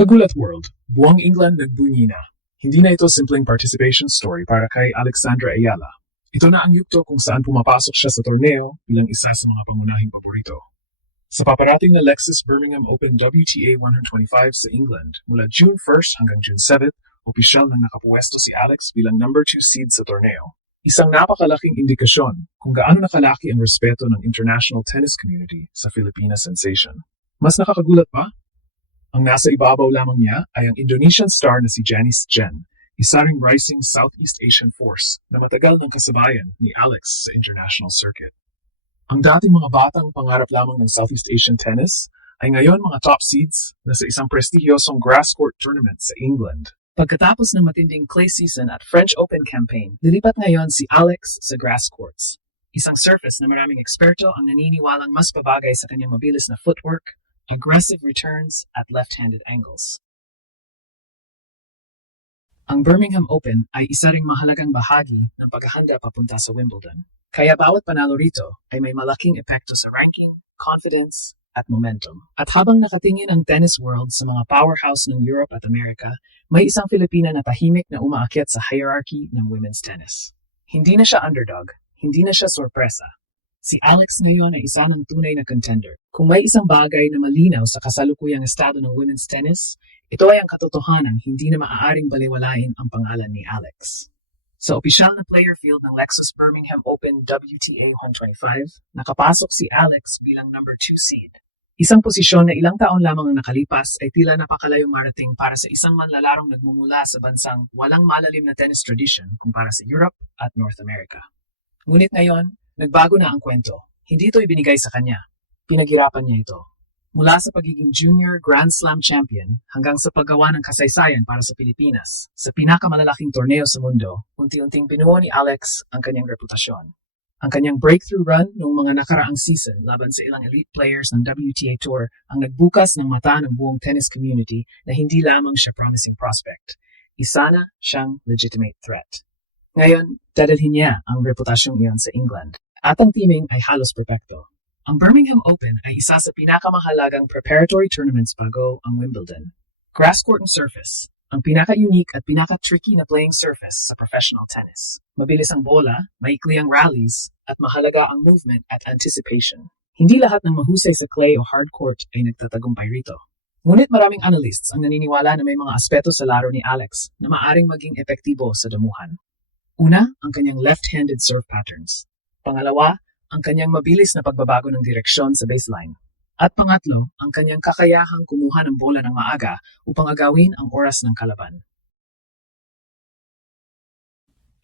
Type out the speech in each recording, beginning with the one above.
Kagulat World, Buwang England nagbunyi na. Hindi na ito simpleng participation story para kay Alexandra Ayala. Ito na ang yugto kung saan pumapasok siya sa torneo bilang isa sa mga pangunahing paborito. Sa paparating na Lexus Birmingham Open WTA 125 sa England mula June 1st hanggang June 7th, opisyal na nakapuesto si Alex bilang number 2 seed sa torneo. Isang napakalaking indikasyon kung gaano nakalaki ang respeto ng international tennis community sa Filipina sensation. Mas nakakagulat pa? Ang nasa ibabaw lamang niya ay ang Indonesian star na si Janice Jen, isa ring rising Southeast Asian force na matagal ng kasabayan ni Alex sa international circuit. Ang dating mga batang pangarap lamang ng Southeast Asian tennis ay ngayon mga top seeds na sa isang prestihiyosong grass court tournament sa England. Pagkatapos ng matinding clay season at French Open campaign, lilipat ngayon si Alex sa grass courts. Isang surface na maraming eksperto ang naniniwalang mas pabagay sa kanyang mabilis na footwork, aggressive returns at left-handed angles. Ang Birmingham Open ay isa ring mahalagang bahagi ng paghahanda papunta sa Wimbledon. Kaya bawat panalo rito ay may malaking epekto sa ranking, confidence, at momentum. At habang nakatingin ang tennis world sa mga powerhouse ng Europe at Amerika, may isang Filipina na tahimik na umaakyat sa hierarchy ng women's tennis. Hindi na siya underdog, hindi na siya sorpresa. Si Alex ngayon ay isa ng tunay na contender. Kung may isang bagay na malinaw sa kasalukuyang estado ng women's tennis, ito ay ang katotohanan hindi na maaaring baliwalain ang pangalan ni Alex. Sa opisyal na player field ng Lexus Birmingham Open WTA 125, nakapasok si Alex bilang number 2 seed. Isang posisyon na ilang taon lamang ang nakalipas ay tila napakalayong marating para sa isang manlalarong nagmumula sa bansang walang malalim na tennis tradition kumpara sa Europe at North America. Ngunit ngayon, nagbago na ang kwento. Hindi ito ibinigay sa kanya. Pinaghirapan niya ito. Mula sa pagiging junior Grand Slam champion hanggang sa paggawa ng kasaysayan para sa Pilipinas, sa pinakamalalaking torneo sa mundo, unti-unting binuo ni Alex ang kanyang reputasyon. Ang kanyang breakthrough run noong mga nakaraang season laban sa ilang elite players ng WTA Tour ang nagbukas ng mata ng buong tennis community na hindi lamang siya promising prospect. Isa na siyang legitimate threat. Ngayon, dadalhin niya ang reputasyong iyon sa England. At ang teaming ay halos perpekto. Ang Birmingham Open ay isa sa pinakamahalagang preparatory tournaments bago ang Wimbledon. Grass court and surface, ang pinaka-unique at pinaka-tricky na playing surface sa professional tennis. Mabilis ang bola, maikli ang rallies, at mahalaga ang movement at anticipation. Hindi lahat ng mahusay sa clay o hard court ay nagtatagumpay rito. Ngunit maraming analysts ang naniniwala na may mga aspeto sa laro ni Alex na maaring maging epektibo sa damuhan. Una, ang kanyang left-handed serve patterns. Pangalawa, ang kanyang mabilis na pagbabago ng direksyon sa baseline. At pangatlo, ang kanyang kakayahang kumuha ng bola ng maaga upang agawin ang oras ng kalaban.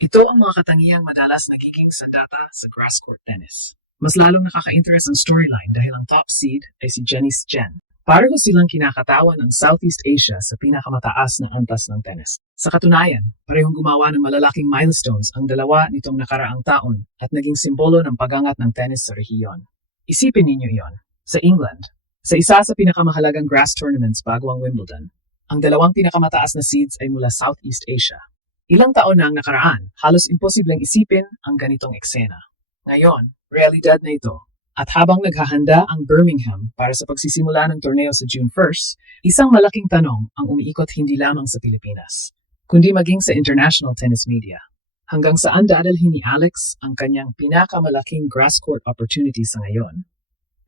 Ito ang mga katangiyang madalas nagiging sandata sa grass court tennis. Mas lalong nakaka-interest ang storyline dahil ang top seed ay si Janice Jen. Pareho silang kinakatawan ang Southeast Asia sa pinakamataas na antas ng tennis. Sa katunayan, parehong gumawa ng malalaking milestones ang dalawa nitong nakaraang taon at naging simbolo ng pagangat ng tennis sa rehiyon. Isipin ninyo iyon. Sa England, sa isa sa pinakamahalagang grass tournaments bago ang Wimbledon, ang dalawang pinakamataas na seeds ay mula Southeast Asia. Ilang taon na ang nakaraan, halos imposibleng isipin ang ganitong eksena. Ngayon, realidad na ito. At habang naghahanda ang Birmingham para sa pagsisimula ng torneo sa June 1st, isang malaking tanong ang umiikot hindi lamang sa Pilipinas, kundi maging sa international tennis media. Hanggang saan dadalhin ni Alex ang kanyang pinakamalaking grass court opportunity sa ngayon?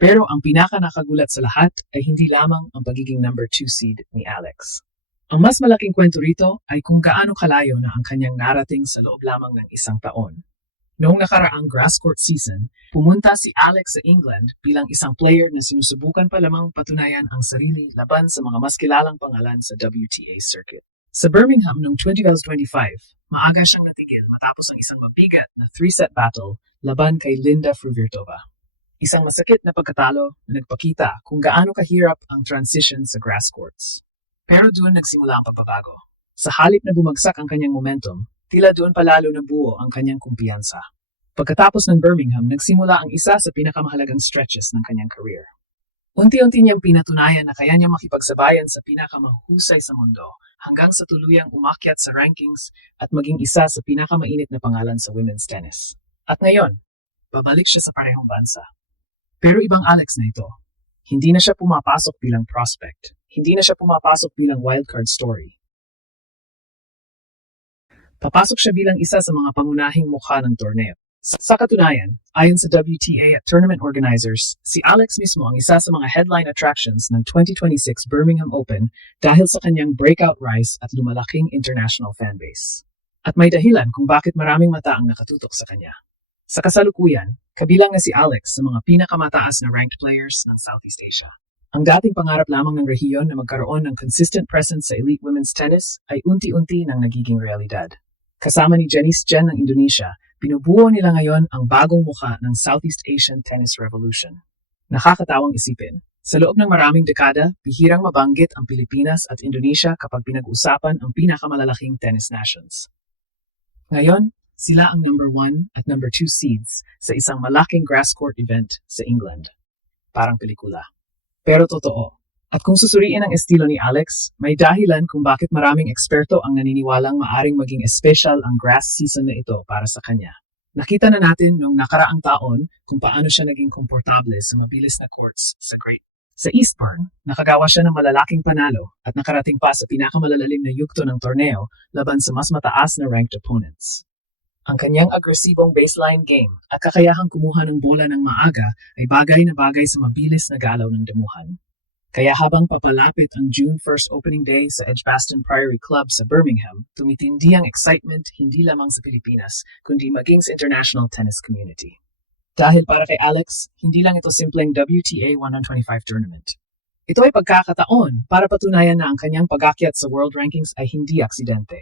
Pero ang pinakanakagulat sa lahat ay hindi lamang ang pagiging number 2 seed ni Alex. Ang mas malaking kwento rito ay kung gaano kalayo na ang kanyang narating sa loob lamang ng isang taon. Noong nakaraang grass court season, pumunta si Alex sa England bilang isang player na sinusubukan pa lamang patunayan ang sarili laban sa mga mas kilalang pangalan sa WTA circuit. Sa Birmingham noong 2025, maaga siyang natigil matapos ang isang mabigat na 3-set battle laban kay Linda Fruhvirtova. Isang masakit na pagkatalo na nagpakita kung gaano kahirap ang transition sa grass courts. Pero doon nagsimula ang pagbabago. Sa halip na bumagsak ang kanyang momentum, tila doon palalo nabuo ang kanyang kumpiyansa. Pagkatapos ng Birmingham, nagsimula ang isa sa pinakamahalagang stretches ng kanyang career. Unti-unti niyang pinatunayan na kaya niya makipagsabayan sa pinakamahusay sa mundo hanggang sa tuluyang umakyat sa rankings at maging isa sa pinakamainit na pangalan sa women's tennis. At ngayon, babalik siya sa parehong bansa. Pero ibang Alex na ito. Hindi na siya pumapasok bilang prospect. hindi na siya pumapasok bilang wildcard story. Papasok siya bilang isa sa mga pangunahing mukha ng torneo. Sa katunayan, ayon sa WTA at tournament organizers, si Alex mismo ang isa sa mga headline attractions ng 2026 Birmingham Open dahil sa kanyang breakout rise at lumalaking international fanbase. At may dahilan kung bakit maraming mata ang nakatutok sa kanya. Sa kasalukuyan, kabilang na si Alex sa mga pinakamataas na ranked players ng Southeast Asia. Ang dating pangarap lamang ng rehiyon na magkaroon ng consistent presence sa elite women's tennis ay unti-unti nang nagiging realidad. Kasama ni Janice Jen ng Indonesia, binubuo nila ngayon ang bagong mukha ng Southeast Asian Tennis Revolution. Nakakatawang isipin. Sa loob ng maraming dekada, bihirang mabanggit ang Pilipinas at Indonesia kapag pinag-usapan ang pinakamalalaking tennis nations. Ngayon, sila ang number 1 at number 2 seeds sa isang malaking grass court event sa England. Parang pelikula. Pero totoo. At kung susuriin ang estilo ni Alex, may dahilan kung bakit maraming eksperto ang naniniwalang maaring maging espesyal ang grass season na ito para sa kanya. Nakita na natin noong nakaraang taon kung paano siya naging komportable sa mabilis na courts sa Sa Eastbourne, nakagawa siya ng malalaking panalo at nakarating pa sa pinakamalalalim na yugto ng torneo laban sa mas mataas na ranked opponents. Ang kanyang agresibong baseline game at kakayahang kumuha ng bola ng maaga ay bagay na bagay sa mabilis na galaw ng damuhan. Kaya habang papalapit ang June 1st opening day sa Edgbaston Priory Club sa Birmingham, tumitindi ang excitement hindi lamang sa Pilipinas, kundi maging sa international tennis community. Dahil para kay Alex, hindi lang ito simpleng WTA 125 tournament. Ito ay pagkakataon para patunayan na ang kanyang pag-akyat sa world rankings ay hindi aksidente.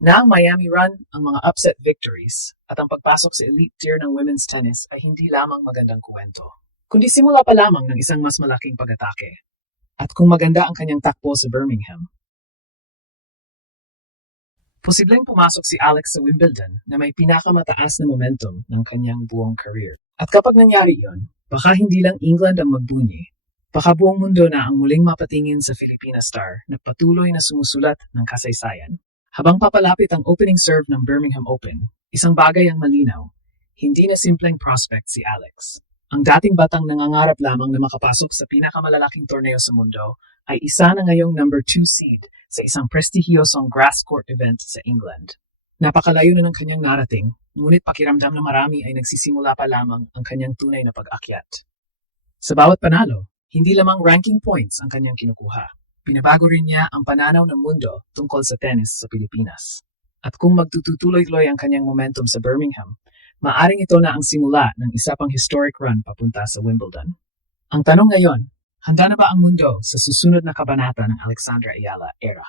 Na ang Miami run, ang mga upset victories, at ang pagpasok sa elite tier ng women's tennis ay hindi lamang magandang kwento, kundi simula pa lamang ng isang mas malaking pag-atake. At kung maganda ang kanyang takbo sa Birmingham, posibleng pumasok si Alex sa Wimbledon na may pinakamataas na momentum ng kanyang buong career. At kapag nangyari yon, baka hindi lang England ang magbunyi, baka buong mundo na ang muling mapatingin sa Filipina star na patuloy na sumusulat ng kasaysayan. Habang papalapit ang opening serve ng Birmingham Open, isang bagay ang malinaw, hindi na simpleng prospect si Alex. Ang dating batang nangangarap lamang na makapasok sa pinakamalalaking torneo sa mundo ay isa na ngayong number 2 seed sa isang prestihiyosong grass court event sa England. Napakalayo na ng kanyang narating, ngunit pakiramdam na marami ay nagsisimula pa lamang ang kanyang tunay na pag-akyat. Sa bawat panalo, hindi lamang ranking points ang kanyang kinukuha. Pinabago rin niya ang pananaw ng mundo tungkol sa tennis sa Pilipinas. At kung magtutuloy-tuloy ang kanyang momentum sa Birmingham, maaring ito na ang simula ng isa pang historic run papunta sa Wimbledon. Ang tanong ngayon, handa na ba ang mundo sa susunod na kabanata ng Alexandra Ayala era?